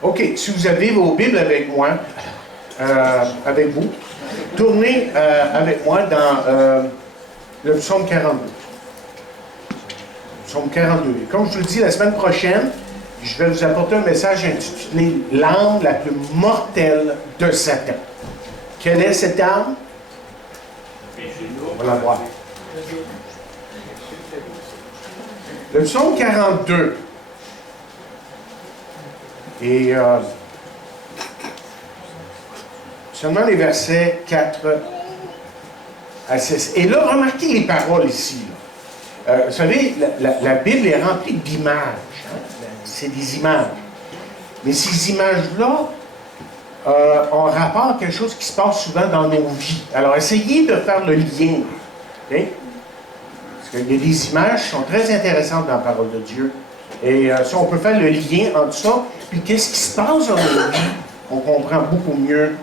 OK, si vous avez vos Bibles avec moi, avec vous, tournez avec moi dans le psaume 42. Psaume 42. Et comme je vous le dis, la semaine prochaine, je vais vous apporter un message intitulé « L'arme la plus mortelle de Satan ». Quelle est cette arme? On va la voir. Le psaume 42. Et seulement les versets 4 à 6. Et là, remarquez les paroles ici. Vous savez, la Bible est remplie d'images. Hein? C'est des images. Mais ces images-là ont rapport à quelque chose qui se passe souvent dans nos vies. Alors, essayez de faire le lien. Okay? Parce qu'il y a des images qui sont très intéressantes dans la parole de Dieu. Et si on peut faire le lien entre ça, puis qu'est-ce qui se passe dans nos vies, on comprend beaucoup mieux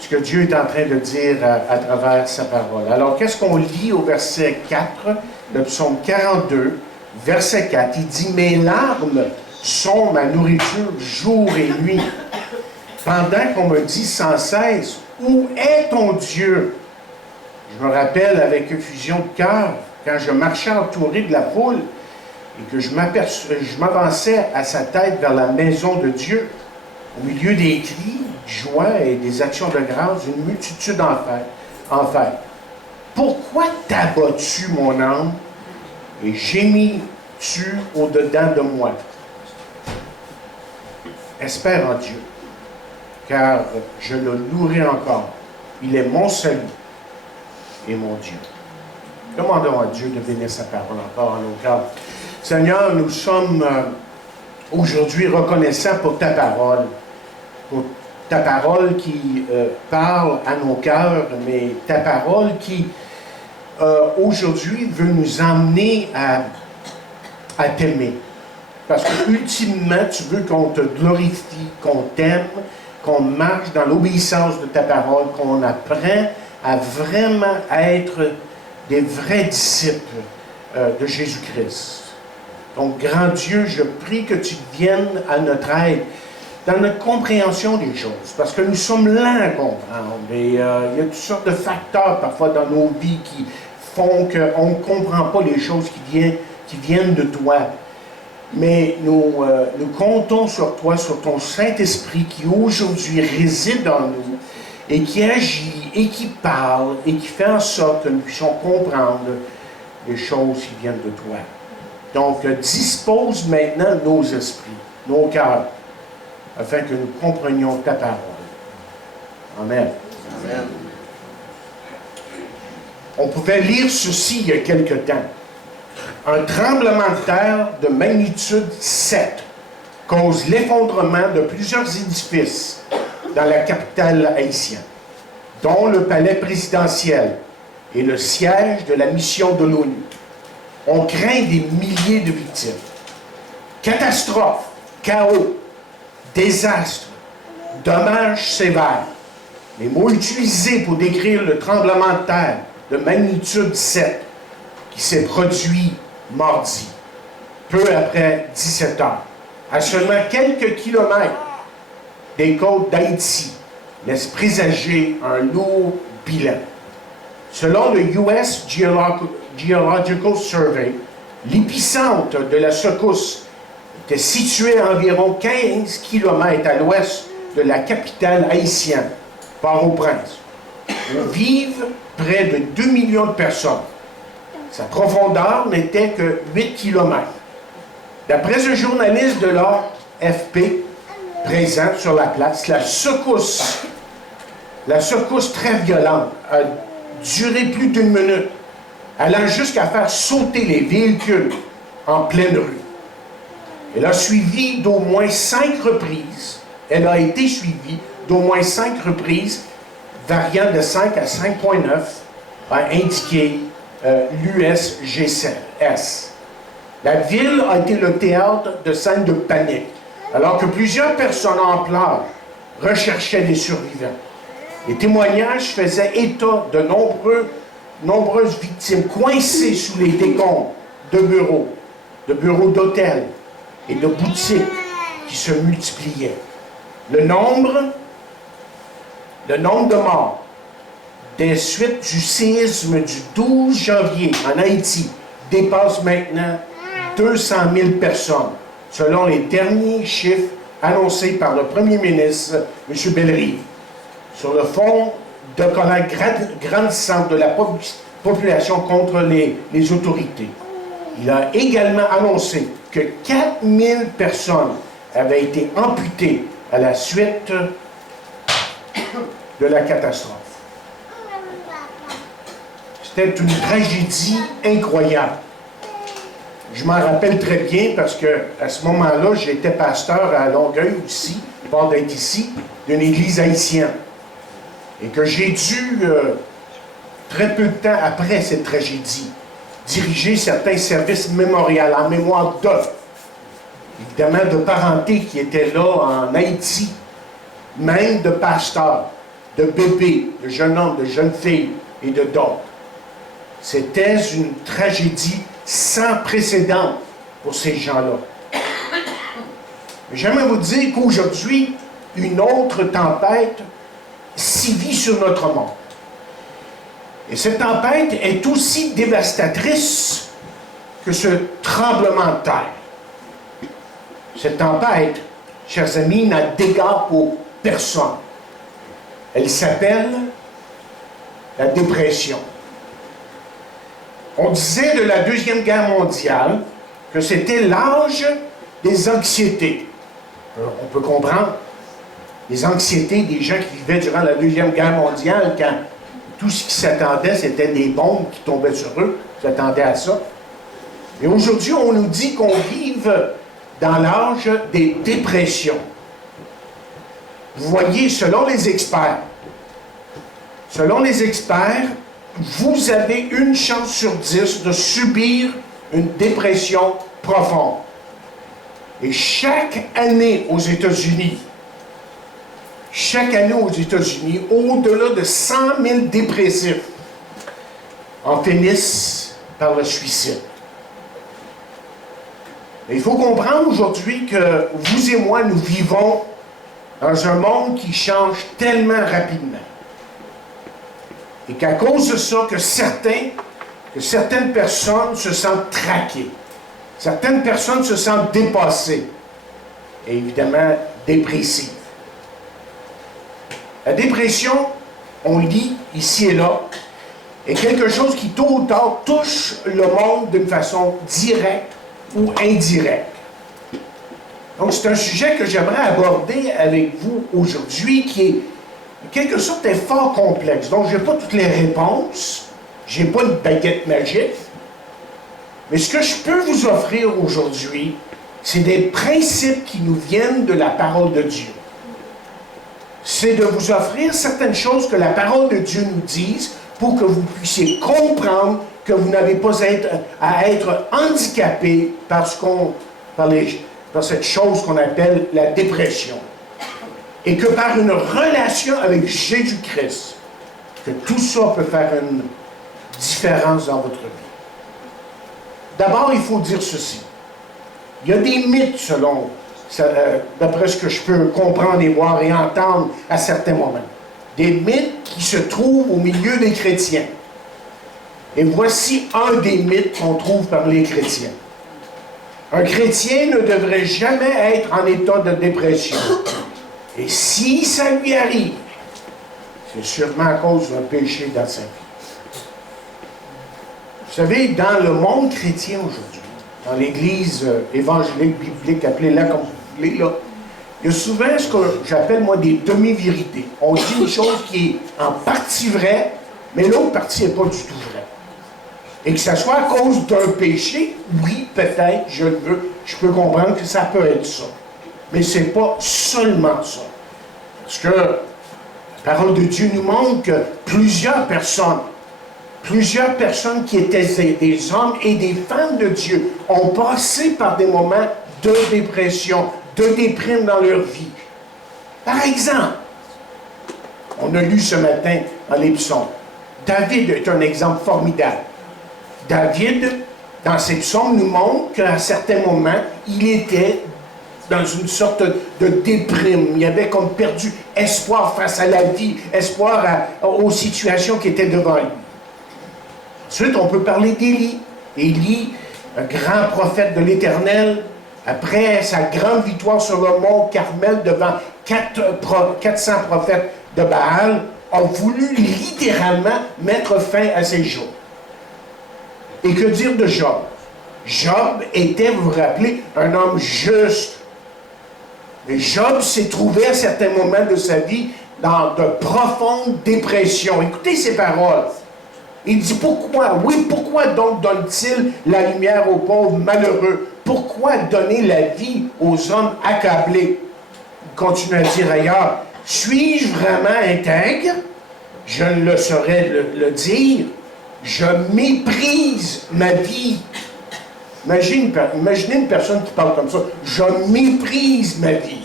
ce que Dieu est en train de dire à travers sa parole. Alors, qu'est-ce qu'on lit au verset 4, le psaume 42, verset 4? Il dit « Mes larmes sont ma nourriture jour et nuit, pendant qu'on me dit sans cesse, où est ton Dieu? » Je me rappelle avec effusion de cœur, quand je marchais entouré de la foule, et que je m'avançais à sa tête vers la maison de Dieu, au milieu des cris, joie et des actions de grâce, une multitude en fait. Pourquoi t'abats-tu, mon âme, et gémis-tu au-dedans de moi? Espère en Dieu, car je le louerai encore. Il est mon salut et mon Dieu. Demandons à Dieu de bénir sa parole encore en nos cœurs. Seigneur, nous sommes aujourd'hui reconnaissants pour ta parole qui parle à nos cœurs, mais ta parole qui aujourd'hui veut nous emmener à t'aimer. Parce que ultimement, tu veux qu'on te glorifie, qu'on t'aime, qu'on marche dans l'obéissance de ta parole, qu'on apprend à vraiment être des vrais disciples de Jésus-Christ. Donc, grand Dieu, je prie que tu viennes à notre aide dans notre compréhension des choses, parce que nous sommes lents à comprendre. Et il y a toutes sortes de facteurs parfois dans nos vies qui font qu'on ne comprend pas les choses qui viennent de toi. Mais nous comptons sur toi, sur ton Saint-Esprit qui aujourd'hui réside en nous et qui agit et qui parle et qui fait en sorte que nous puissions comprendre les choses qui viennent de toi. Donc, dispose maintenant nos esprits, nos cœurs, afin que nous comprenions ta parole. Amen. Amen. On pouvait lire ceci il y a quelque temps. Un tremblement de terre de magnitude 7 cause l'effondrement de plusieurs édifices dans la capitale haïtienne, dont le palais présidentiel et le siège de la mission de l'ONU. On craint des milliers de victimes. Catastrophes, chaos, désastres, dommages sévères. Les mots utilisés pour décrire le tremblement de terre de magnitude 7 qui s'est produit mardi, peu après 17 heures, à seulement quelques kilomètres des côtes d'Haïti, laisse présager un lourd bilan. Selon le US Geological Survey, l'épicentre de la secousse était situé à environ 15 km à l'ouest de la capitale haïtienne, Port-au-Prince, où vivent près de 2 millions de personnes. Sa profondeur n'était que 8 km. D'après un journaliste de l'AFP présent sur la place, la secousse très violente a duré plus d'1 minute, allant jusqu'à faire sauter les véhicules en pleine rue. Elle a été suivie d'au moins 5 reprises, variant de 5 à 5,9, a indiqué l'USGS. La ville a été le théâtre de scènes de panique, alors que plusieurs personnes en pleurs recherchaient des survivants. Les témoignages faisaient état de nombreuses victimes coincées sous les décombres de bureaux d'hôtels et de boutiques qui se multipliait. Le nombre de morts des suites du séisme du 12 janvier en Haïti dépasse maintenant 200 000 personnes, selon les derniers chiffres annoncés par le premier ministre, M. Bellerive, sur le fond de colère grandissante de la population contre les autorités. Il a également annoncé que 4000 personnes avaient été amputées à la suite de la catastrophe. C'était une tragédie incroyable. Je m'en rappelle très bien parce qu'à ce moment-là, j'étais pasteur à Longueuil aussi, bord d'être ici, d'une église haïtienne. Et que j'ai dû, très peu de temps après cette tragédie, diriger certains services mémorials en mémoire d'œuvres, évidemment de parenté qui étaient là en Haïti, même de pasteurs, de bébés, de jeunes hommes, de jeunes filles et de d'autres. C'était une tragédie sans précédent pour ces gens-là. J'aimerais vous dire qu'aujourd'hui, une autre tempête sévit sur notre monde. Et cette tempête est aussi dévastatrice que ce tremblement de terre. Cette tempête, chers amis, n'a d'égard pour personne. Elle s'appelle la dépression. On disait de la Deuxième Guerre mondiale que c'était l'âge des anxiétés. On peut comprendre les anxiétés des gens qui vivaient durant la Deuxième Guerre mondiale quand tout ce qui s'attendait, c'était des bombes qui tombaient sur eux. Ils s'attendaient à ça. Et aujourd'hui, on nous dit qu'on vive dans l'âge des dépressions. Vous voyez, selon les experts, vous avez une chance sur 10 de subir une dépression profonde. Et chaque année aux États-Unis, au-delà de 100 000 dépressifs en finissent par le suicide. Et il faut comprendre aujourd'hui que vous et moi, nous vivons dans un monde qui change tellement rapidement. Et qu'à cause de ça, que certaines personnes se sentent traquées. Certaines personnes se sentent dépassées. Et évidemment, dépressives. La dépression, on lit ici et là, est quelque chose qui tôt ou tard touche le monde d'une façon directe ou indirecte. Donc c'est un sujet que j'aimerais aborder avec vous aujourd'hui qui est en quelque sorte est fort complexe. Donc je n'ai pas toutes les réponses, je n'ai pas une baguette magique, mais ce que je peux vous offrir aujourd'hui, c'est des principes qui nous viennent de la parole de Dieu. C'est de vous offrir certaines choses que la parole de Dieu nous dise pour que vous puissiez comprendre que vous n'avez pas à être handicapé par cette chose qu'on appelle la dépression. Et que par une relation avec Jésus-Christ, que tout ça peut faire une différence dans votre vie. D'abord, il faut dire ceci. Il y a des mythes d'après ce que je peux comprendre et voir et entendre à certains moments. Des mythes qui se trouvent au milieu des chrétiens. Et voici un des mythes qu'on trouve par les chrétiens. Un chrétien ne devrait jamais être en état de dépression. Et si ça lui arrive, c'est sûrement à cause d'un péché dans sa vie. Vous savez, dans le monde chrétien aujourd'hui, dans l'Église évangélique, biblique, appelez-la comme vous voulez, là, il y a souvent ce que j'appelle, moi, des demi-vérités. On dit une chose qui est en partie vraie, mais l'autre partie n'est pas du tout vraie. Et que ce soit à cause d'un péché, oui, peut-être, je peux comprendre que ça peut être ça. Mais ce n'est pas seulement ça. Parce que la parole de Dieu nous montre que plusieurs personnes qui étaient des hommes et des femmes de Dieu ont passé par des moments de dépression, de déprime dans leur vie. Par exemple, on a lu ce matin dans les psaumes, David est un exemple formidable. David, dans ses psaumes, nous montre qu'à certains moments, il était dans une sorte de déprime. Il avait comme perdu espoir face à la vie, espoir aux situations qui étaient devant lui. Ensuite, on peut parler d'Élie. Élie, un grand prophète de l'Éternel, après sa grande victoire sur le mont Carmel devant 400 prophètes de Baal, a voulu littéralement mettre fin à ses jours. Et que dire de Job? Job était, vous vous rappelez, un homme juste. Mais Job s'est trouvé à certains moments de sa vie dans de profondes dépressions. Écoutez ces paroles. Il dit pourquoi? Oui, pourquoi donc donne-t-il la lumière aux pauvres malheureux? Pourquoi donner la vie aux hommes accablés? Il continue à dire ailleurs, suis-je vraiment intègre? Je ne le saurais le dire. Je méprise ma vie. Imaginez une personne qui parle comme ça. Je méprise ma vie.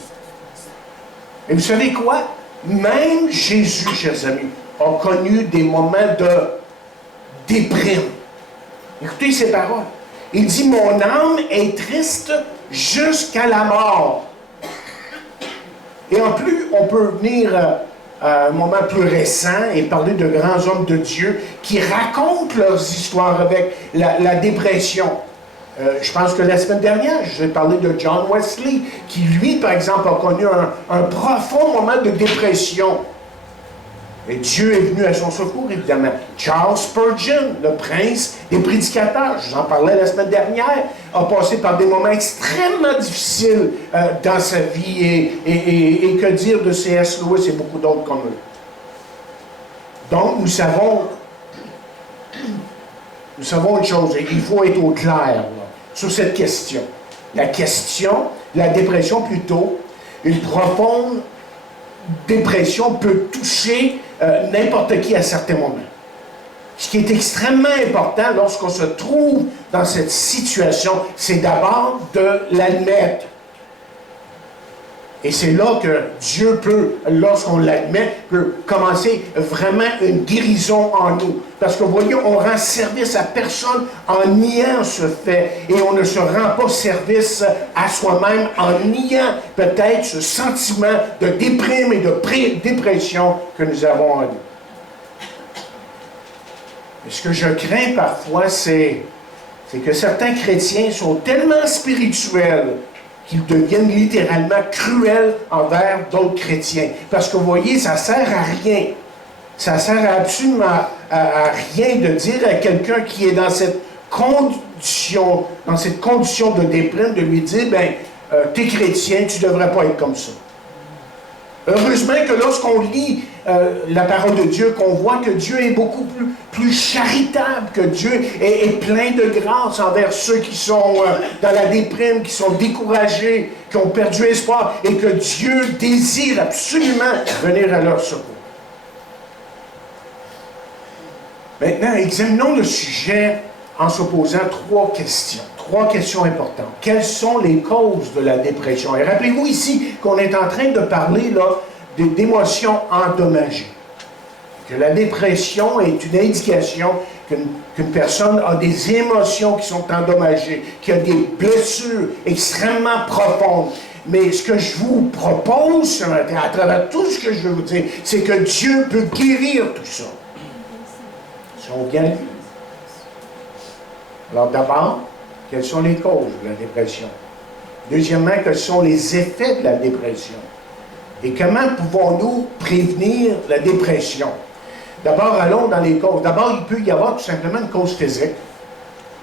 Et vous savez quoi? Même Jésus, chers amis, a connu des moments de déprime. Écoutez ces paroles. Il dit, mon âme est triste jusqu'à la mort. Et en plus, on peut venir à un moment plus récent et parler de grands hommes de Dieu qui racontent leurs histoires avec la dépression. Je pense que la semaine dernière, j'ai parlé de John Wesley, qui lui, par exemple, a connu un profond moment de dépression. Et Dieu est venu à son secours, évidemment. Charles Spurgeon, le prince des prédicateurs, je vous en parlais la semaine dernière, a passé par des moments extrêmement difficiles dans sa vie. Et que dire de C.S. Lewis et beaucoup d'autres comme eux. Donc, nous savons une chose, et il faut être au clair là, sur cette question. La dépression plutôt, une profonde dépression peut toucher n'importe qui à certains moments. Ce qui est extrêmement important lorsqu'on se trouve dans cette situation, c'est d'abord de l'admettre. Et c'est là que Dieu peut, lorsqu'on l'admet, peut commencer vraiment une guérison en nous. Parce que vous voyez, on rend service à personne en niant ce fait. Et on ne se rend pas service à soi-même en niant peut-être ce sentiment de déprime et de dépression que nous avons en nous. Et ce que je crains parfois, c'est que certains chrétiens sont tellement spirituels qu'ils deviennent littéralement cruels envers d'autres chrétiens. Parce que vous voyez, ça ne sert à rien. Ça ne sert absolument à rien de dire à quelqu'un qui est dans cette condition de déprime, de lui dire, t'es chrétien, tu ne devrais pas être comme ça. Heureusement que lorsqu'on lit la parole de Dieu, qu'on voit que Dieu est beaucoup plus charitable, que Dieu est plein de grâce envers ceux qui sont dans la déprime, qui sont découragés, qui ont perdu espoir, et que Dieu désire absolument venir à leur secours. Maintenant, examinons le sujet en se posant trois questions importantes. Quelles sont les causes de la dépression? Et rappelez-vous ici qu'on est en train de parler là, d'émotions endommagées. Que la dépression est une indication qu'une personne a des émotions qui sont endommagées, qui a des blessures extrêmement profondes. Mais ce que je vous propose ce matin, à travers tout ce que je veux vous dire, c'est que Dieu peut guérir tout ça. Si on vient à lui. Alors d'abord, quelles sont les causes de la dépression? Deuxièmement, quels sont les effets de la dépression? Et comment pouvons-nous prévenir la dépression? D'abord, allons dans les causes. D'abord, il peut y avoir tout simplement une cause physique.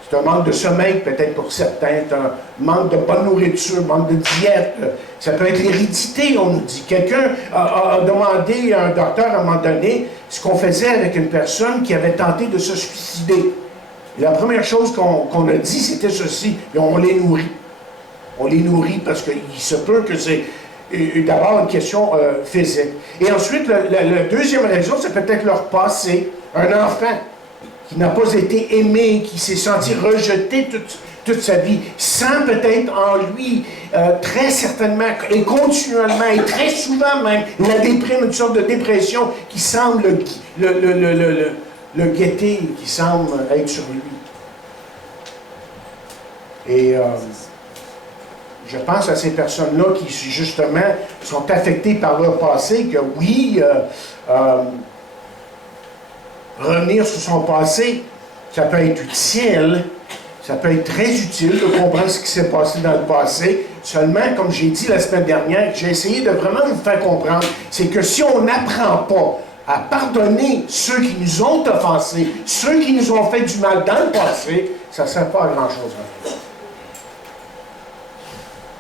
C'est un manque de sommeil, peut-être pour certains, c'est un manque de bonne nourriture, un manque de diète. Ça peut être l'hérédité, on nous dit. Quelqu'un a demandé à un docteur à un moment donné ce qu'on faisait avec une personne qui avait tenté de se suicider. Et la première chose qu'on a dit, c'était ceci, et on les nourrit. On les nourrit parce qu'il se peut que c'est d'abord une question physique. Et ensuite, la deuxième raison, c'est peut-être leur passé. Un enfant qui n'a pas été aimé, qui s'est senti rejeté toute sa vie, sent peut-être en lui très certainement et continuellement et très souvent même la déprime, une sorte de dépression qui semble le guetter, qui semble être sur lui. Et Je pense à ces personnes-là qui, justement, sont affectées par leur passé, que oui, revenir sur son passé, ça peut être utile, ça peut être très utile de comprendre ce qui s'est passé dans le passé. Seulement, comme j'ai dit la semaine dernière, j'ai essayé de vraiment vous faire comprendre, c'est que si on n'apprend pas à pardonner ceux qui nous ont offensés, ceux qui nous ont fait du mal dans le passé, ça ne sert pas à grand-chose.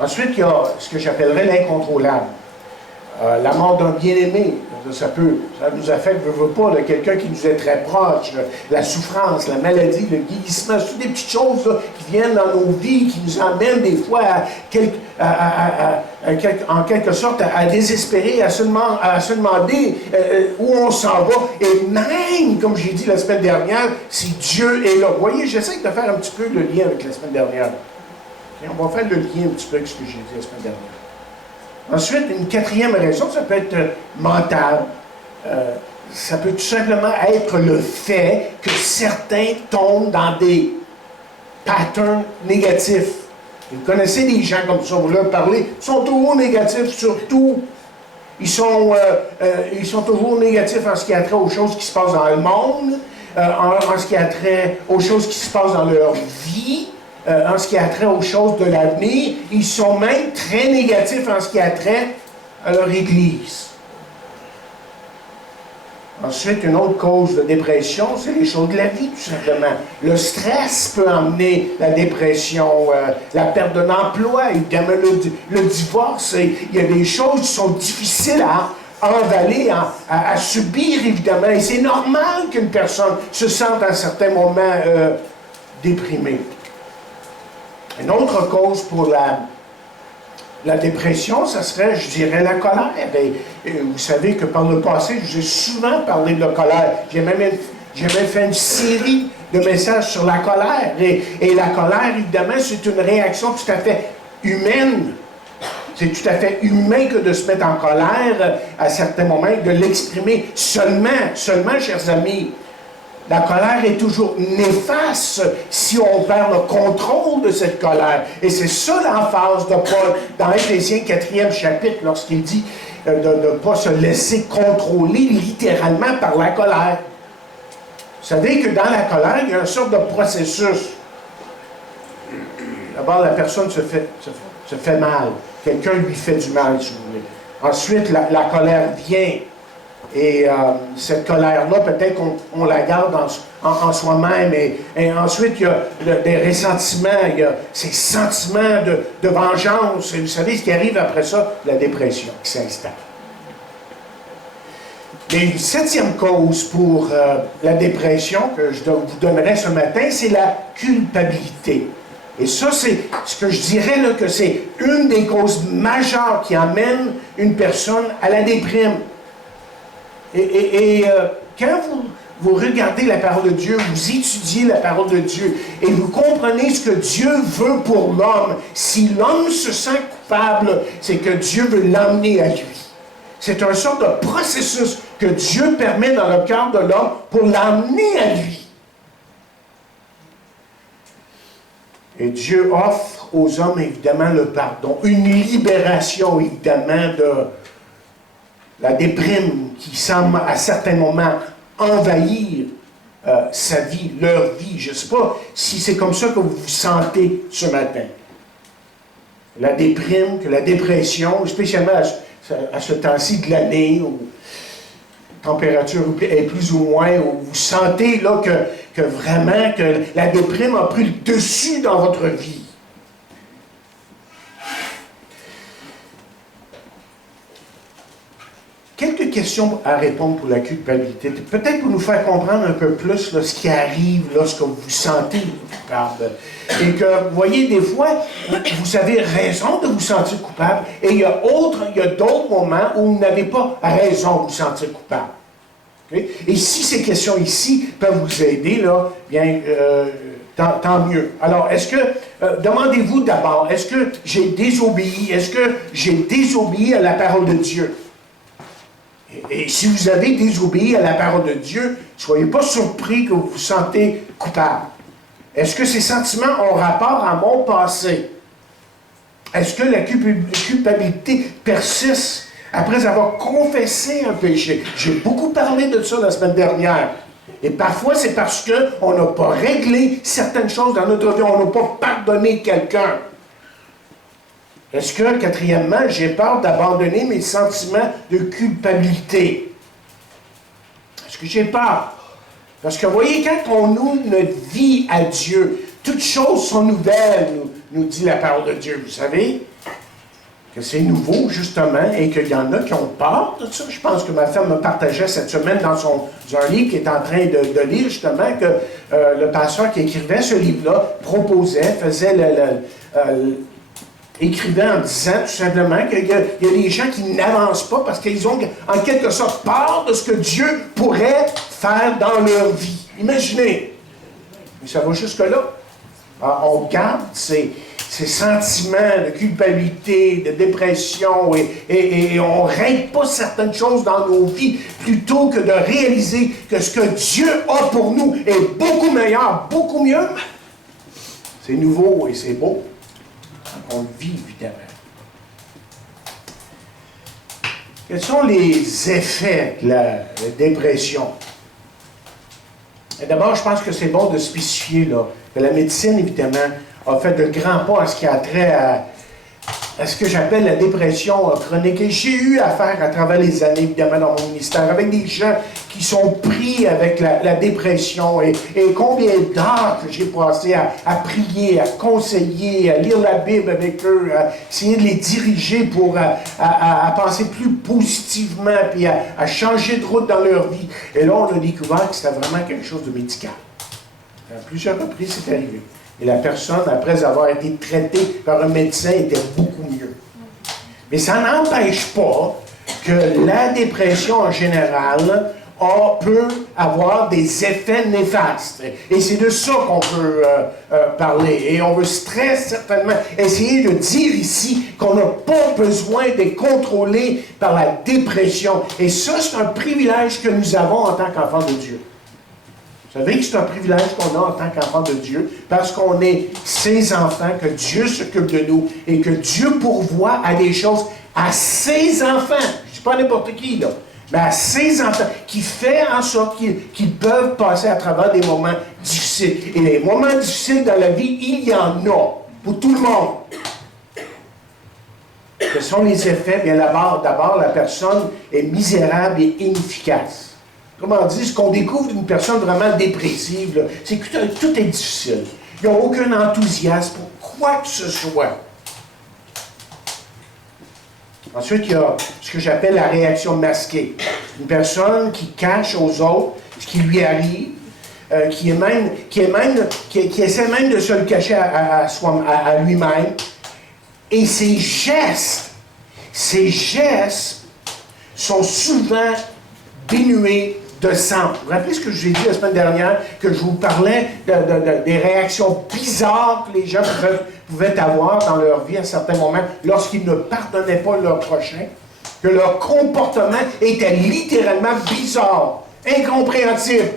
Ensuite, il y a ce que j'appellerais l'incontrôlable. La mort d'un bien-aimé, ça nous affecte, veut pas, quelqu'un qui nous est très proche, la souffrance, la maladie, le vieillissement, c'est toutes des petites choses là, qui viennent dans nos vies, qui nous amènent des fois en quelque sorte à désespérer, à se demander où on s'en va. Et même, comme j'ai dit la semaine dernière, si Dieu est là. Vous voyez, j'essaie de faire un petit peu le lien avec la semaine dernière. Et on va faire le lien un petit peu avec ce que j'ai dit la semaine dernière. Ensuite, une quatrième raison, ça peut être mental. Ça peut tout simplement être le fait que certains tombent dans des patterns négatifs. Vous connaissez des gens comme ça, vous leur parlez, ils sont toujours négatifs sur tout. Ils sont toujours négatifs en ce qui a trait aux choses qui se passent dans le monde, en ce qui a trait aux choses qui se passent dans leur vie. En ce qui a trait aux choses de l'avenir, ils sont même très négatifs en ce qui a trait à leur Église. Ensuite, une autre cause de dépression, c'est les choses de la vie, tout simplement. Le stress peut emmener la dépression, la perte d'un emploi, évidemment le divorce. Il y a des choses qui sont difficiles à envaler, à subir, évidemment. Et c'est normal qu'une personne se sente à un certain moment déprimée. Une autre cause pour la dépression, ça serait, je dirais, la colère. Et vous savez que par le passé, j'ai souvent parlé de la colère. J'ai même fait une série de messages sur la colère. Et la colère, évidemment, c'est une réaction tout à fait humaine. C'est tout à fait humain que de se mettre en colère à certains moments, de l'exprimer. Seulement, chers amis, la colère est toujours néfaste si on perd le contrôle de cette colère. Et c'est ça l'emphase de Paul dans Éphésiens 4e chapitre, lorsqu'il dit de ne pas se laisser contrôler littéralement par la colère. Vous savez que dans la colère, il y a une sorte de processus. D'abord, la personne se fait mal. Quelqu'un lui fait du mal, si vous voulez. Ensuite, la colère vient. Et cette colère-là, peut-être qu'on la garde en soi-même. Et ensuite, il y a des ressentiments, il y a ces sentiments de vengeance. Et vous savez ce qui arrive après ça? La dépression qui s'installe. Et une septième cause pour la dépression que je vous donnerai ce matin, c'est la culpabilité. Et ça, c'est ce que je dirais là, que c'est une des causes majeures qui amène une personne à la déprime. Et quand vous regardez la parole de Dieu, vous étudiez la parole de Dieu, et vous comprenez ce que Dieu veut pour l'homme, si l'homme se sent coupable, c'est que Dieu veut l'emmener à lui. C'est un sort de processus que Dieu permet dans le cœur de l'homme pour l'emmener à lui. Et Dieu offre aux hommes, évidemment, le pardon, une libération, évidemment, de la déprime qui semble à certains moments envahir sa vie, leur vie. Je ne sais pas si c'est comme ça que vous vous sentez ce matin. La déprime, que la dépression, spécialement à ce temps-ci de l'année, où la température est plus ou moins, où vous sentez là, que vraiment que la déprime a pris le dessus dans votre vie. Quelques questions à répondre pour la culpabilité. Peut-être pour nous faire comprendre un peu plus là, ce qui arrive lorsque vous vous sentez coupable. Et que, vous voyez, des fois, vous avez raison de vous sentir coupable, et il y a d'autres moments où vous n'avez pas raison de vous sentir coupable. Okay? Et si ces questions ici peuvent vous aider, là, bien, tant mieux. Alors, demandez-vous d'abord, est-ce que j'ai désobéi? Est-ce que j'ai désobéi à la parole de Dieu? Et si vous avez désobéi à la parole de Dieu, ne soyez pas surpris que vous vous sentez coupable. Est-ce que ces sentiments ont rapport à mon passé? Est-ce que la culpabilité persiste après avoir confessé un péché? J'ai beaucoup parlé de ça la semaine dernière. Et parfois, c'est parce qu'on n'a pas réglé certaines choses dans notre vie, on n'a pas pardonné quelqu'un. Est-ce que, quatrièmement, j'ai peur d'abandonner mes sentiments de culpabilité? Est-ce que j'ai peur? Parce que, vous voyez, quand on ouvre notre vie à Dieu, toutes choses sont nouvelles, nous dit la parole de Dieu. Vous savez que c'est nouveau, justement, et qu'il y en a qui ont peur de ça. Je pense que ma femme me partageait cette semaine dans un livre qui est en train de lire, justement, que le pasteur qui écrivait ce livre-là proposait, faisait écrivait en disant tout simplement qu'il y a des gens qui n'avancent pas parce qu'ils ont en quelque sorte peur de ce que Dieu pourrait faire dans leur vie. Imaginez. Mais ça va jusque-là. Alors, on garde ces sentiments de culpabilité, de dépression, et on ne règle pas certaines choses dans nos vies plutôt que de réaliser que ce que Dieu a pour nous est beaucoup meilleur, beaucoup mieux. C'est nouveau et c'est beau. On le vit, évidemment. Quels sont les effets de la dépression? D'abord, je pense que c'est bon de spécifier là, que la médecine, évidemment, a fait de grands pas en ce qui a trait à ce que j'appelle la dépression chronique. Et j'ai eu affaire à travers les années, évidemment, dans mon ministère, avec des gens qui sont pris avec la dépression. Et combien d'heures que j'ai passé à prier, à conseiller, à lire la Bible avec eux, à essayer de les diriger pour à penser plus positivement, puis à changer de route dans leur vie. Et là, on a découvert que c'était vraiment quelque chose de médical. À plusieurs reprises, c'est arrivé. Et la personne, après avoir été traitée par un médecin, était beaucoup mieux. Mais ça n'empêche pas que la dépression en général peut avoir des effets néfastes. Et c'est de ça qu'on veut parler. Et on veut très certainement essayer de dire ici qu'on n'a pas besoin d'être contrôlé par la dépression. Et ça, c'est un privilège que nous avons en tant qu'enfants de Dieu. Vous savez que c'est un privilège qu'on a en tant qu'enfant de Dieu parce qu'on est ses enfants, que Dieu s'occupe de nous et que Dieu pourvoit à des choses à ses enfants. Je ne dis pas n'importe qui, là, mais à ses enfants, qui fait en sorte qu'ils peuvent passer à travers des moments difficiles. Et les moments difficiles dans la vie, il y en a pour tout le monde. Quels sont les effets? Bien, d'abord, la personne est misérable et inefficace. Comment dire, ce qu'on découvre d'une personne vraiment dépressive, c'est que tout est difficile. Il n'y a aucun enthousiasme pour quoi que ce soit. Ensuite, il y a ce que j'appelle la réaction masquée. Une personne qui cache aux autres ce qui lui arrive, qui essaie même de se le cacher à lui-même. Et ses gestes sont souvent dénués de sang. Vous vous rappelez ce que je vous ai dit la semaine dernière, que je vous parlais des réactions bizarres que les gens pouvaient avoir dans leur vie à certains moments lorsqu'ils ne pardonnaient pas leur prochain, que leur comportement était littéralement bizarre, incompréhensible.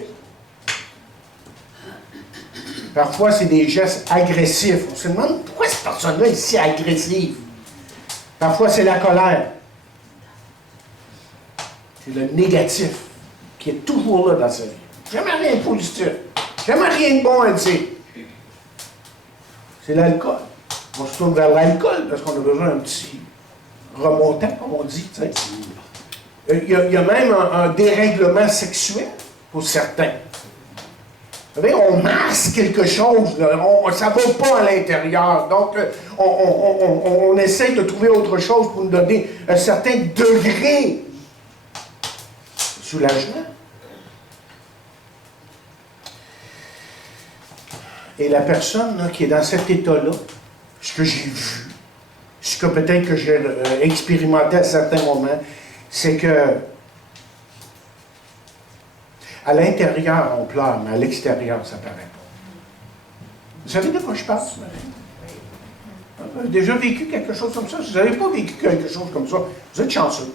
Parfois, c'est des gestes agressifs. On se demande pourquoi cette personne-là est si agressive. Parfois, c'est la colère. C'est le négatif qui est toujours là dans sa vie. Jamais rien de positif. Jamais rien de bon à dire. C'est l'alcool. On se tourne vers l'alcool parce qu'on a besoin d'un petit remontant, comme on dit. Il y a même un dérèglement sexuel pour certains. Vous savez, on masque quelque chose, là. Ça ne va pas à l'intérieur. Donc, on essaie de trouver autre chose pour nous donner un certain degré de soulagement. Et la personne là, qui est dans cet état-là, ce que j'ai vu, ce que peut-être que j'ai expérimenté à certains moments, c'est que à l'intérieur, on pleure, mais à l'extérieur, ça ne paraît pas. Vous savez de quoi je parle ce matin? Vous avez déjà vécu quelque chose comme ça? Si vous n'avez pas vécu quelque chose comme ça, vous êtes chanceux.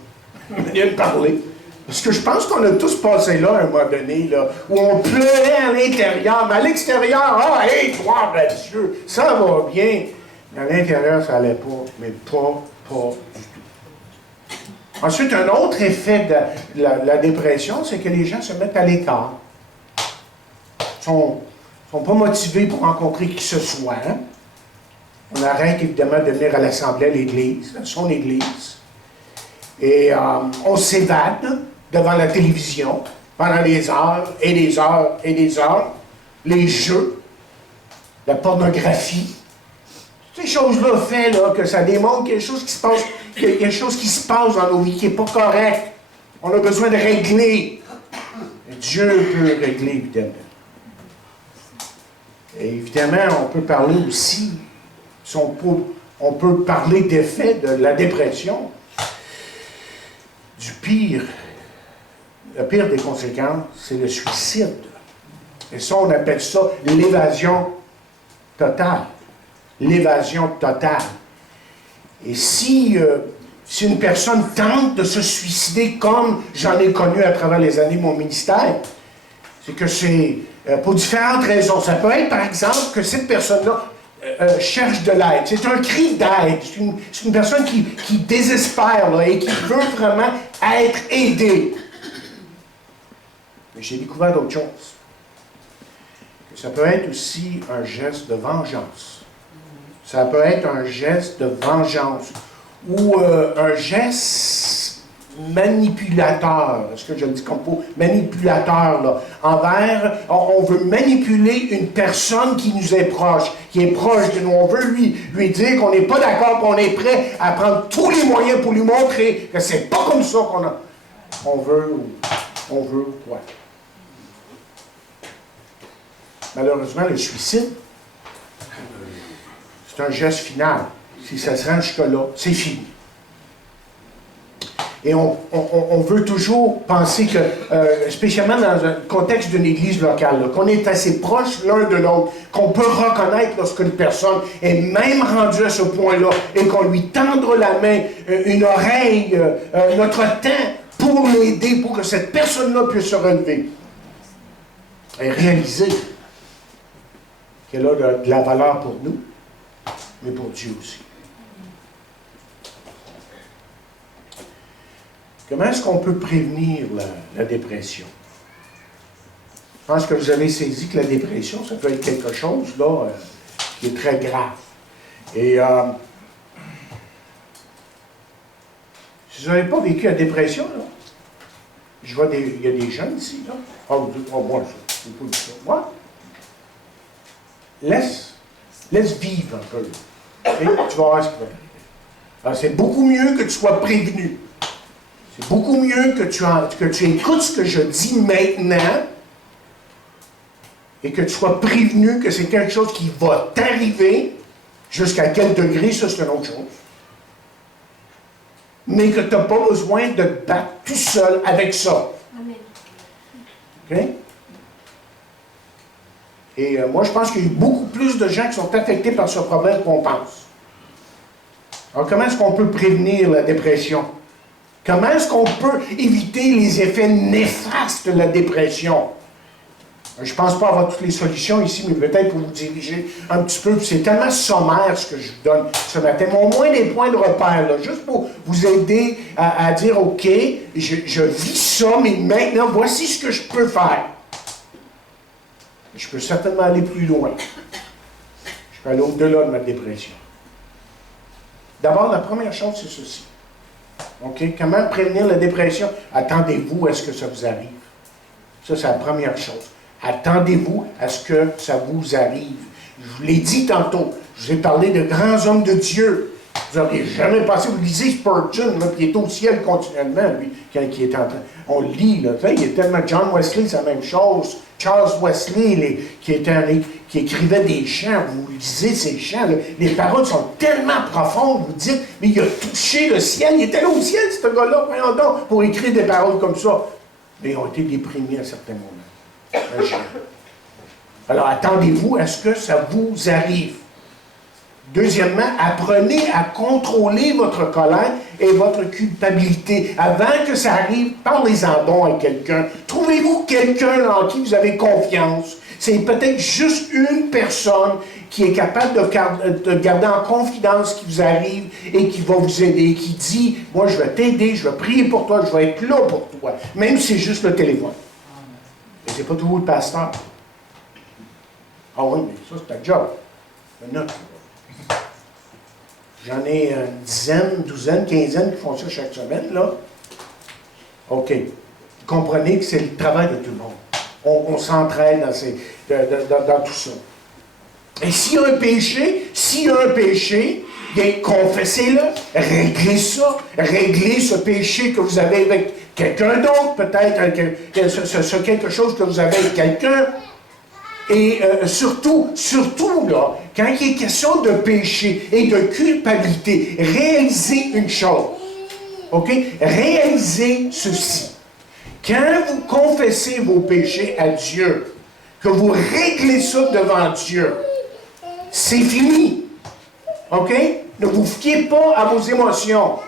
Vous venez de parler. Parce que je pense qu'on a tous passé là, à un moment donné, là, où on pleurait à l'intérieur, mais à l'extérieur, hey, gloire à Dieu, ça va bien. À l'intérieur, ça n'allait pas, mais pas du tout. Ensuite, un autre effet de la dépression, c'est que les gens se mettent à l'écart. Ils ne sont pas motivés pour rencontrer qui que ce soit. On arrête évidemment de venir à l'Assemblée, à l'Église, à son Église. Et on s'évade devant la télévision pendant des heures et des heures et des heures. Les jeux, la pornographie. Ces choses-là fait là, que ça démontre quelque chose qui se passe, quelque chose qui se passe dans nos vies qui n'est pas correct. On a besoin de régler. Et Dieu peut régler, évidemment. Et évidemment, on peut parler aussi, si on peut parler d'effets de la dépression, du pire. Le pire des conséquences, c'est le suicide. Et ça, on appelle ça l'évasion totale. L'évasion totale. Et si une personne tente de se suicider, comme j'en ai connu à travers les années mon ministère, c'est que c'est pour différentes raisons. Ça peut être, par exemple, que cette personne-là cherche de l'aide. C'est un cri d'aide. C'est une personne qui désespère là, et qui veut vraiment être aidée. Mais j'ai découvert d'autres choses. Que ça peut être aussi un geste de vengeance. Ça peut être un geste de vengeance ou un geste manipulateur. Est-ce que je le dis comme pour manipulateur, là? On veut manipuler une personne qui nous est proche, qui est proche de nous. On veut lui dire qu'on n'est pas d'accord, qu'on est prêt à prendre tous les moyens pour lui montrer que c'est pas comme ça qu'on veut. Ouais. Malheureusement, le suicide, c'est un geste final. Si ça se rend jusque-là, c'est fini. Et on veut toujours penser que, spécialement dans un contexte d'une église locale, qu'on est assez proche l'un de l'autre, qu'on peut reconnaître lorsqu'une personne est même rendue à ce point-là et qu'on lui tendre la main, une oreille, notre temps pour l'aider, pour que cette personne-là puisse se relever. Et réaliser qu'elle a de la valeur pour nous, mais pour Dieu aussi. Comment est-ce qu'on peut prévenir la dépression? Je pense que vous avez saisi que la dépression, ça peut être quelque chose là, qui est très grave. Et si vous n'avez pas vécu la dépression, là, je vois il y a des jeunes ici, là. Moi, je ne peux pas dire ça. Moi, laisse vivre un peu. Et tu vas voir ce qui va arriver. Alors, c'est beaucoup mieux que tu sois prévenu. C'est beaucoup mieux que tu écoutes ce que je dis maintenant et que tu sois prévenu que c'est quelque chose qui va t'arriver. Jusqu'à quel degré, ça, c'est une autre chose. Mais que tu n'as pas besoin de te battre tout seul avec ça. Amen. OK? Et moi, je pense qu'il y a eu beaucoup plus de gens qui sont affectés par ce problème qu'on pense. Alors, comment est-ce qu'on peut prévenir la dépression? Comment est-ce qu'on peut éviter les effets néfastes de la dépression? Je ne pense pas avoir toutes les solutions ici, mais peut-être pour vous diriger un petit peu. C'est tellement sommaire ce que je vous donne ce matin. Mais au moins des points de repère, là, juste pour vous aider à dire, OK, je vis ça, mais maintenant, voici ce que je peux faire. Je peux certainement aller plus loin. Je peux aller au-delà de ma dépression. D'abord, la première chose, c'est ceci. OK? Comment prévenir la dépression? Attendez-vous à ce que ça vous arrive. Ça, c'est la première chose. Attendez-vous à ce que ça vous arrive. Je vous l'ai dit tantôt. Je vous ai parlé de grands hommes de Dieu. Vous n'auriez jamais pensé, vous lisez Spurgeon, là, qui est au ciel continuellement, lui, qui est en train. On lit, là, il est tellement. John Wesley, c'est la même chose. Charles Wesley, qui écrivait des chants, vous lisez ces chants, là, les paroles sont tellement profondes, vous dites, mais il a touché le ciel, il était là au ciel, ce gars-là, voyons donc, pour écrire des paroles comme ça. Mais ils ont été déprimés à certains moments. Alors, attendez-vous à ce que ça vous arrive. Deuxièmement, apprenez à contrôler votre colère et votre culpabilité. Avant que ça arrive, parlez-en donc à quelqu'un. Trouvez-vous quelqu'un en qui vous avez confiance. C'est peut-être juste une personne qui est capable de garder en confidence ce qui vous arrive et qui va vous aider, qui dit, moi je vais t'aider, je vais prier pour toi, je vais être là pour toi, même si c'est juste le téléphone. Mais c'est pas toujours le pasteur. Ah oui, mais ça c'est ta job. Une autre. J'en ai une dizaine, douzaine, quinzaine qui font ça chaque semaine, là. OK. Vous comprenez que c'est le travail de tout le monde. On s'entraide dans tout ça. Et s'il y a un péché, bien, confessez-le, réglez ça, réglez ce péché que vous avez avec quelqu'un d'autre, peut-être, quelque chose que vous avez avec quelqu'un. Et surtout, là, quand il est question de péché et de culpabilité, réalisez une chose. OK? Réalisez ceci. Quand vous confessez vos péchés à Dieu, que vous réglez ça devant Dieu, c'est fini. OK? Ne vous fiez pas à vos émotions.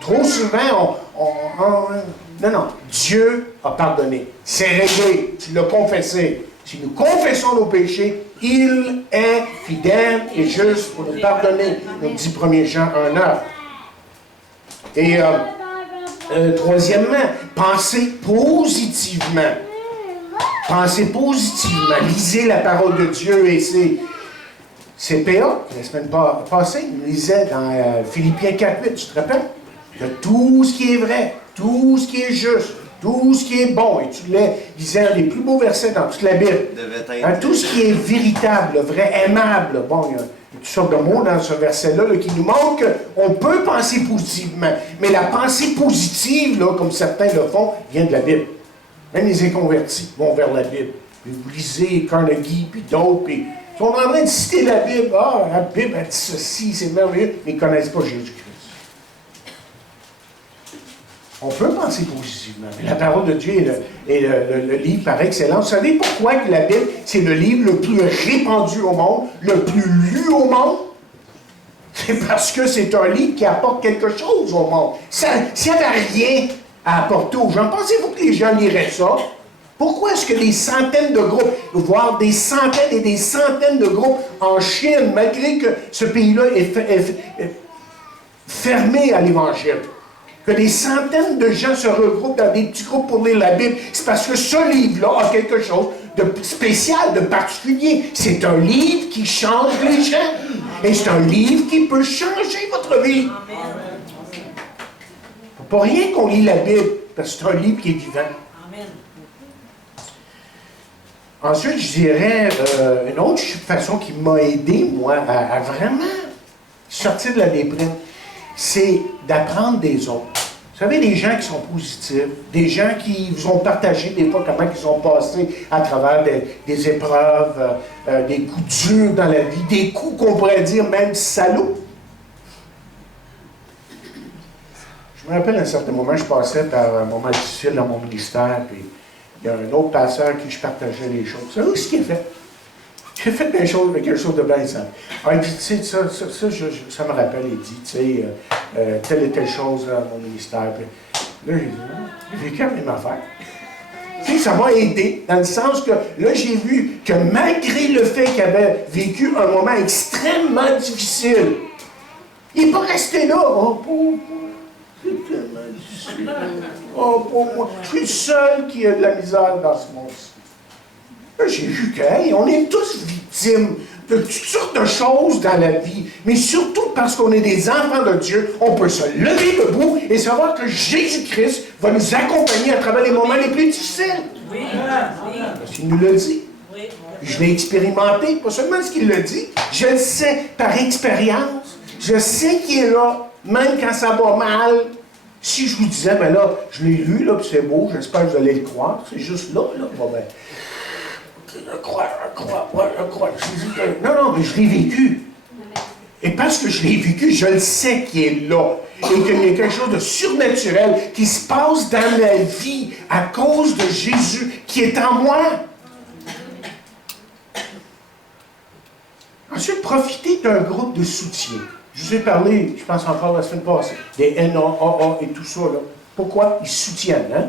Trop souvent, non, Dieu a pardonné. C'est réglé. Tu l'as confessé. Si nous confessons nos péchés, il est fidèle et juste pour nous pardonner, nous dit 1 Jean 1:9. Et troisièmement, pensez positivement. Pensez positivement. Lisez la parole de Dieu et c'est PA, la semaine passée, il lisait dans Philippiens 4:8, tu te rappelles? De tout ce qui est vrai, tout ce qui est juste, tout ce qui est bon, et tu lisais les plus beaux versets dans toute la Bible. Tout ce qui est véritable, vrai, aimable. Bon, il y a toutes sortes de mots dans ce verset-là qui nous montrent qu'on peut penser positivement. Mais la pensée positive, là, comme certains le font, vient de la Bible. Même les inconvertis vont vers la Bible. Puis vous lisez Carnegie, puis d'autres, puis ils sont en train de citer la Bible. Ah, la Bible a dit ceci, c'est merveilleux, mais ils ne connaissent pas Jésus-Christ. On peut penser positivement, mais la parole de Dieu est le livre par excellence. Vous savez pourquoi que la Bible, c'est le livre le plus répandu au monde, le plus lu au monde? C'est parce que c'est un livre qui apporte quelque chose au monde. S'il n'y avait rien à apporter aux gens, pensez-vous que les gens liraient ça? Pourquoi est-ce que des centaines de groupes, voire des centaines et des centaines de groupes en Chine, malgré que ce pays-là est fermé à l'Évangile, que des centaines de gens se regroupent dans des petits groupes pour lire la Bible, c'est parce que ce livre-là a quelque chose de spécial, de particulier. C'est un livre qui change les gens. Et c'est un livre qui peut changer votre vie. Il ne faut pas rien qu'on lit la Bible, parce que c'est un livre qui est vivant. Ensuite, je dirais, une autre façon qui m'a aidé, moi, à vraiment sortir de la déprime, c'est d'apprendre des autres. Vous savez, des gens qui sont positifs, des gens qui vous ont partagé des fois comment ils ont passé à travers des épreuves, des coups durs dans la vie, des coups qu'on pourrait dire même salauds. Je me rappelle à un certain moment, je passais par un moment difficile dans mon ministère, puis il y a un autre pasteur à qui je partageais les choses. Vous savez ce qu'il a fait? J'ai fait quelque chose de bien simple. Il dit, tu sais, ça me rappelle, il dit, tu sais, telle et telle chose à mon ministère. Puis, là, j'ai vécu la même affaire. Tu sais, ça m'a aidé, dans le sens que, là, j'ai vu que malgré le fait qu'il avait vécu un moment extrêmement difficile, il n'est pas resté là. Oh, pauvre, c'est tellement difficile. Oh, pauvre moi, je suis le seul qui a de la misère dans ce monde-ci. Là, j'ai vu que, hey, on est tous victimes de toutes sortes de choses dans la vie, mais surtout parce qu'on est des enfants de Dieu, on peut se lever debout et savoir que Jésus-Christ va nous accompagner à travers les moments les plus difficiles. Oui. Parce qu'il nous l'a dit. Oui. Je l'ai expérimenté, pas seulement ce qu'il l'a dit, je le sais par expérience. Je sais qu'il est là, même quand ça va mal. Si je vous disais, ben là, je l'ai lu, là, puis c'est beau, j'espère que vous allez le croire, c'est juste là, bon, ben, je crois. Non, mais je l'ai vécu. Et parce que je l'ai vécu, je le sais qu'il est là. Et qu'il y a quelque chose de surnaturel qui se passe dans ma vie à cause de Jésus qui est en moi. Ensuite, profitez d'un groupe de soutien. Je vous ai parlé, je pense encore la semaine passée, des NAAA et tout ça. Là. Pourquoi? Ils soutiennent. Hein?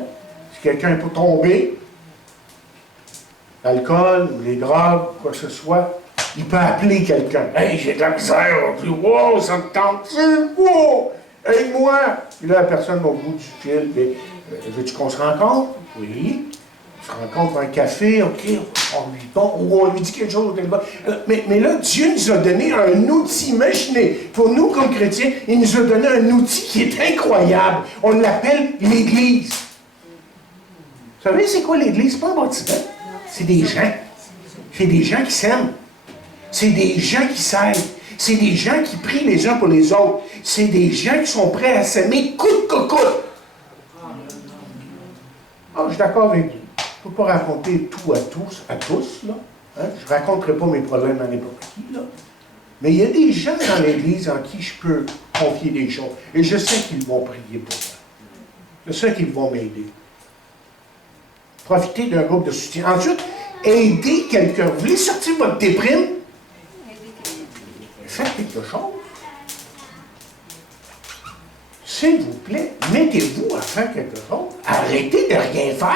Si quelqu'un est pour tomber, l'alcool, ou les drogues, quoi que ce soit, il peut appeler quelqu'un. Hey, j'ai de la misère. On dit, wow, ça me tente. Wow, aide-moi. Puis là, la personne au bout du fil, veux-tu qu'on se rencontre? Oui. On se rencontre pour un café, OK, on lui dit quelque chose. Mais là, Dieu nous a donné un outil. Imaginez, pour nous comme chrétiens, il nous a donné un outil qui est incroyable. On l'appelle l'Église. Vous savez, c'est quoi l'Église? C'est pas un bâtiment. C'est des gens. C'est des gens qui s'aiment. C'est des gens qui s'aident. C'est des gens qui prient les uns pour les autres. C'est des gens qui sont prêts à s'aimer coûte que coûte. Ah, je suis d'accord avec vous. Je ne peux pas raconter tout à tous, là. Hein? Je ne raconterai pas mes problèmes à n'importe qui, là. Mais il y a des gens dans l'Église en qui je peux confier des choses. Et je sais qu'ils vont prier pour moi. Je sais qu'ils vont m'aider. Profitez d'un groupe de soutien. Ensuite, aidez quelqu'un. Vous voulez sortir votre déprime? Faites quelque chose. S'il vous plaît, mettez-vous à faire quelque chose. Arrêtez de rien faire.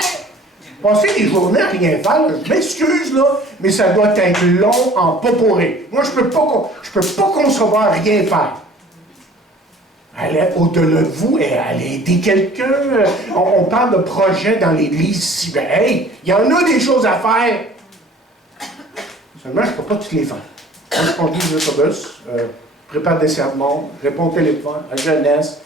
Passez des journées à rien faire, là, je m'excuse, là, mais ça doit être long en poporé. Moi, je peux pas concevoir rien faire. Allez au-delà de vous et allez aider quelqu'un. On parle de projets dans l'Église ici. Ben, hey, il y en a des choses à faire. Seulement, je ne peux pas toutes les faire. Moi, je conduis l'autobus, prépare des sermons, réponds au téléphone, à la jeunesse,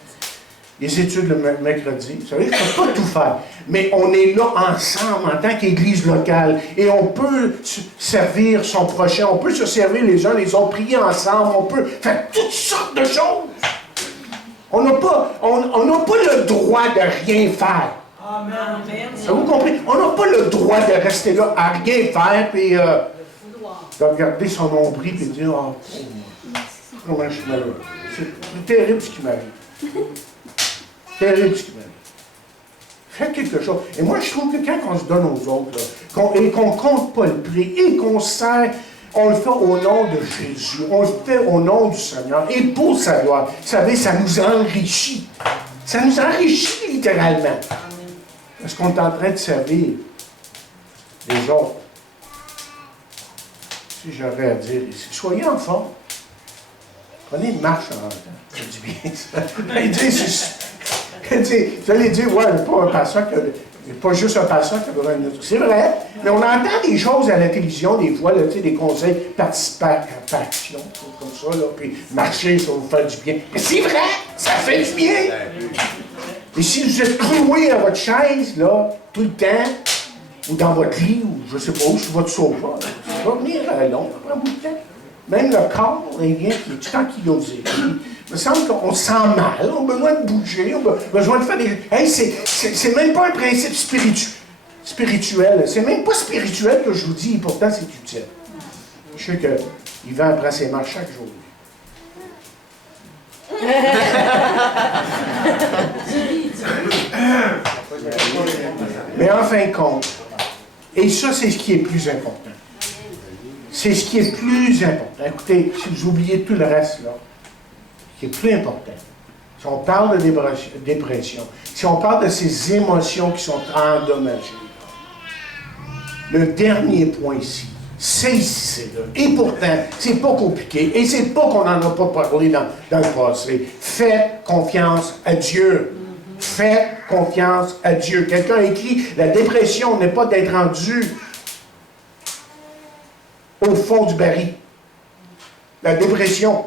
les études le mercredi. Vous savez, je ne peux pas tout faire. Mais on est là ensemble en tant qu'Église locale et on peut servir son prochain, on peut se servir les uns les autres, prier ensemble, on peut faire toutes sortes de choses. On n'a pas le droit de rien faire. Amen. Vous comprenez? On n'a pas le droit de rester là à rien faire et de regarder son nombril et de dire « Oh, comment je suis malheureux. » C'est terrible ce qui m'arrive. Terrible ce qui m'arrive. Faites quelque chose. Et moi, je trouve que quand on se donne aux autres, là, et qu'on ne compte pas le prix, et qu'on sert, on le fait au nom de Jésus, on le fait au nom du Seigneur, et pour sa gloire. Vous savez, ça nous enrichit. Ça nous enrichit littéralement. Parce qu'on est en train de servir les autres. Si j'aurais à dire ici, soyez en forme. Prenez une marche en rentrant. Ça dit bien ça. Vous allez dire, ouais, pas un pasteur pas juste un pasteur qui a besoin de nous. C'est vrai, mais on entend des choses à la télévision, des fois, là, des conseils participation, comme ça, là, puis marcher, ça va vous faire du bien. Mais c'est vrai, ça fait du bien. Et si vous êtes cloué à votre chaise, là, tout le temps, ou dans votre lit, ou je ne sais pas où, sur votre sofa, ça va venir long, ça prend beaucoup de temps. Même le corps, il vient, il est tout ankylosé. Il me semble qu'on se sent mal, on a besoin de bouger, on a besoin de faire des... Hey, c'est même pas un principe spirituel. C'est même pas spirituel que je vous dis, et pourtant c'est utile. Je sais que Yvan prend ses marches chaque jour. Mais en fin de compte, et ça c'est ce qui est plus important. C'est ce qui est plus important. Écoutez, si vous oubliez tout le reste, là, ce qui est plus important, si on parle de dépression, si on parle de ces émotions qui sont endommagées, le dernier point ici, saisissez-le. Et pourtant, c'est pas compliqué, et c'est pas qu'on n'en a pas parlé dans le passé. Faites confiance à Dieu. Faites confiance à Dieu. Quelqu'un a écrit, la dépression n'est pas d'être rendu au fond du baril. La dépression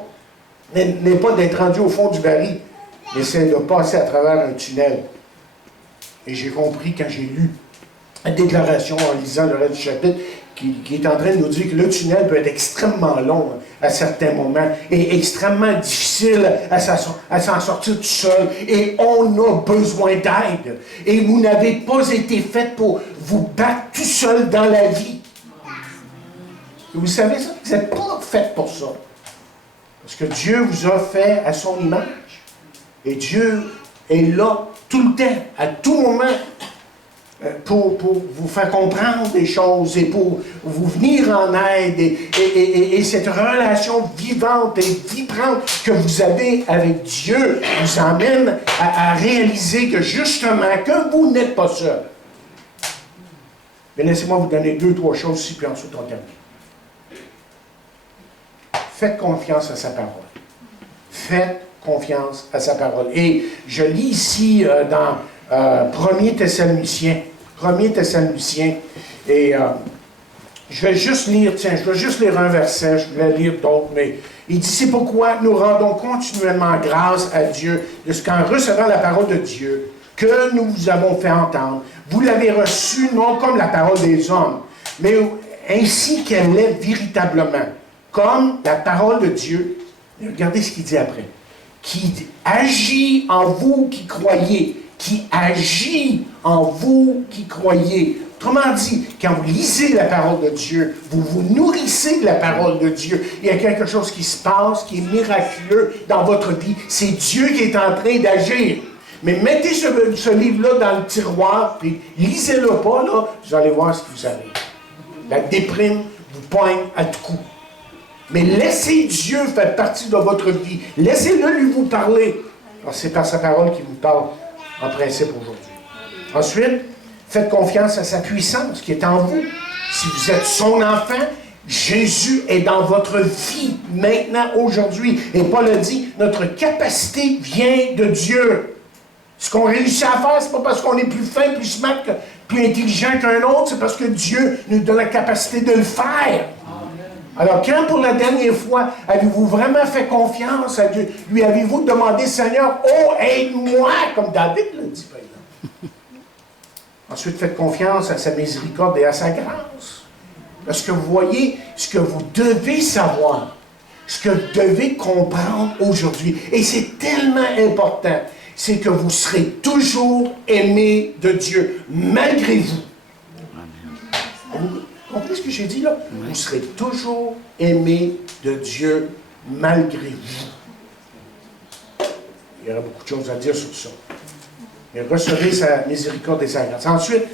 n'est pas d'être rendu au fond du baril, mais c'est de passer à travers un tunnel. Et j'ai compris quand j'ai lu la déclaration en lisant le reste du chapitre, qui est en train de nous dire que le tunnel peut être extrêmement long à certains moments et extrêmement difficile à s'en sortir tout seul. Et on a besoin d'aide. Et vous n'avez pas été fait pour vous battre tout seul dans la vie. Et vous savez ça? Vous n'êtes pas fait pour ça. Parce que Dieu vous a fait à son image. Et Dieu est là tout le temps, à tout moment, pour vous faire comprendre des choses et pour vous venir en aide. Et cette relation vivante et vibrante que vous avez avec Dieu vous emmène à réaliser que justement, que vous n'êtes pas seul. Mais laissez-moi vous donner 2-3 choses ici, puis ensuite on termine. faites confiance à sa parole. Faites confiance à sa parole. Et je lis ici dans 1er Thessaloniciens, et je vais juste lire, je vais juste lire un verset, je vais lire d'autres, mais il dit, c'est pourquoi nous rendons continuellement grâce à Dieu de ce qu'en recevant la parole de Dieu, que nous vous avons fait entendre, vous l'avez reçue non comme la parole des hommes, mais ainsi qu'elle est véritablement, comme la parole de Dieu. Regardez ce qu'il dit après. Qui agit en vous qui croyez. Qui agit en vous qui croyez. Autrement dit, quand vous lisez la parole de Dieu, vous vous nourrissez de la parole de Dieu. Il y a quelque chose qui se passe, qui est miraculeux dans votre vie. C'est Dieu qui est en train d'agir. Mais mettez ce livre-là dans le tiroir, puis lisez-le pas, là, vous allez voir ce qui vous arrive. La déprime vous poigne à tout coup. Mais laissez Dieu faire partie de votre vie. Laissez-le lui vous parler. Alors, c'est par sa parole qu'il vous parle en principe aujourd'hui. Ensuite, faites confiance à sa puissance qui est en vous. Si vous êtes son enfant, Jésus est dans votre vie maintenant, aujourd'hui. Et Paul a dit, notre capacité vient de Dieu. Ce qu'on réussit à faire, ce n'est pas parce qu'on est plus fin, plus smart, plus intelligent qu'un autre, c'est parce que Dieu nous donne la capacité de le faire. Alors, quand pour la dernière fois, avez-vous vraiment fait confiance à Dieu? Lui avez-vous demandé, Seigneur, oh, aide-moi, comme David l'a dit, par exemple. Ensuite, faites confiance à sa miséricorde et à sa grâce. Parce que vous voyez ce que vous devez savoir, ce que vous devez comprendre aujourd'hui. Et c'est tellement important, c'est que vous serez toujours aimé de Dieu, malgré vous. Vous comprenez ce que j'ai dit là? Vous serez toujours aimé de Dieu malgré vous. Il y aura beaucoup de choses à dire sur ça. Mais recevez sa miséricorde et sa grâce. Ensuite,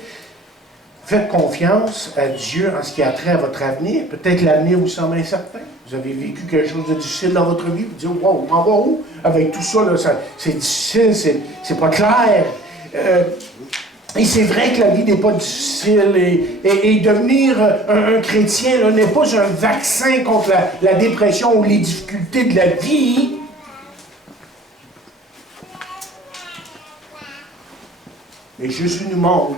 faites confiance à Dieu en ce qui a trait à votre avenir. Peut-être l'avenir vous semble incertain. Vous avez vécu quelque chose de difficile dans votre vie. Vous dites, wow, on va où? Avec tout ça, là, c'est difficile, c'est pas clair. Et c'est vrai que la vie n'est pas difficile et devenir un chrétien n'est pas un vaccin contre la dépression ou les difficultés de la vie. Mais Jésus nous montre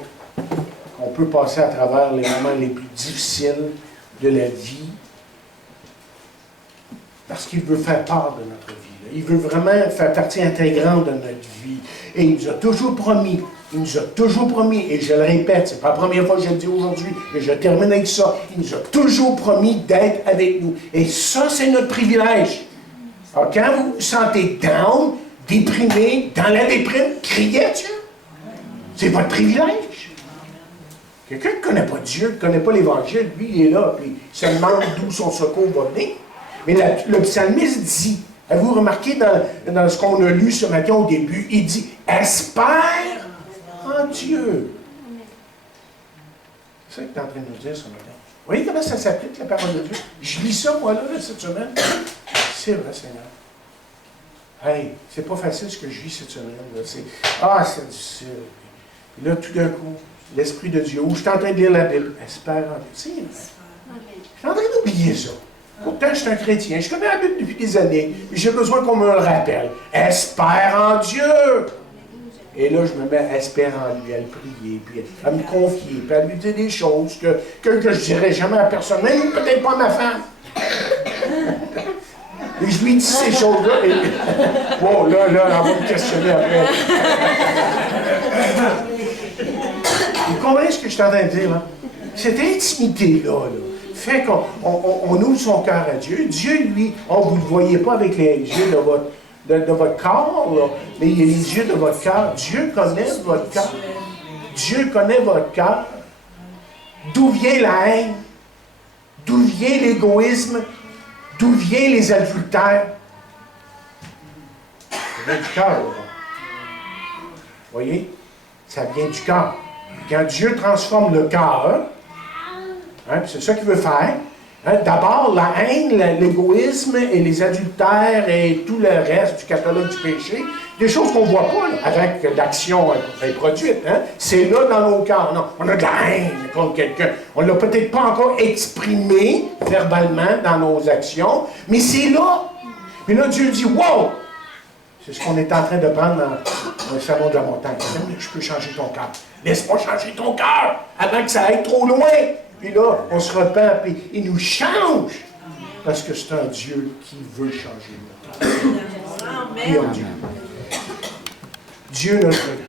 qu'on peut passer à travers les moments les plus difficiles de la vie parce qu'il veut faire part de notre vie. Il veut vraiment faire partie intégrante de notre vie. Et il nous a toujours promis, et je le répète, c'est pas la première fois que je le dis aujourd'hui, mais je termine avec ça, il nous a toujours promis d'être avec nous. Et ça, c'est notre privilège. Alors, quand vous vous sentez down, déprimé, dans la déprime, criez à Dieu. C'est votre privilège. Quelqu'un qui ne connaît pas Dieu, qui ne connaît pas l'Évangile, lui, il est là, puis il se demande d'où son secours va venir. Mais le psalmiste dit, avez-vous remarqué dans ce qu'on a lu ce matin au début, il dit, espère en Dieu. C'est ça qu'il est en train de nous dire ce matin. Vous voyez comment ça s'applique, la parole de Dieu? Je lis ça, moi, là, cette semaine. C'est vrai, Seigneur. Hey, c'est pas facile ce que je vis cette semaine. C'est difficile. Et là, tout d'un coup, l'Esprit de Dieu, où je suis en train de lire la Bible, espère en Dieu. C'est vrai. Je suis en train d'oublier ça. Pourtant, je suis un chrétien. Je connais la Bible depuis des années. Et j'ai besoin qu'on me le rappelle. Espère en Dieu. Et là, je me mets à espérer en lui, à le prier, puis à me confier, puis à lui dire des choses que je ne dirais jamais à personne, même peut-être pas à ma femme. Et je lui dis ces choses-là, et bon, là, on va me questionner après. Vous comprenez ce que je suis en train de dire, là? Cette intimité-là, fait qu'on ouvre son cœur à Dieu. Dieu, lui, vous ne le voyez pas avec les yeux de votre corps, là, mais il y a les yeux de votre cœur. Dieu connaît votre cœur. Dieu connaît votre cœur. D'où vient la haine? D'où vient l'égoïsme? D'où viennent les adultères? Ça vient du cœur, là. Vous voyez? Ça vient du cœur. Quand Dieu transforme le cœur, hein, c'est ça qu'il veut faire, Hein, d'abord, la haine, l'égoïsme et les adultères et tout le reste du catalogue du péché, des choses qu'on ne voit pas là, avec l'action produite. Hein? C'est là dans nos cœurs. Non, on a de la haine contre quelqu'un. On ne l'a peut-être pas encore exprimé verbalement dans nos actions, mais c'est là. Puis là, Dieu dit, wow! C'est ce qu'on est en train de prendre dans le sermon de la montagne. Je peux changer ton cœur. Laisse-moi changer ton cœur avant que ça aille trop loin. Puis là, on se repent, puis il nous change. Parce que c'est un Dieu qui veut changer notre cœur. Dieu, notre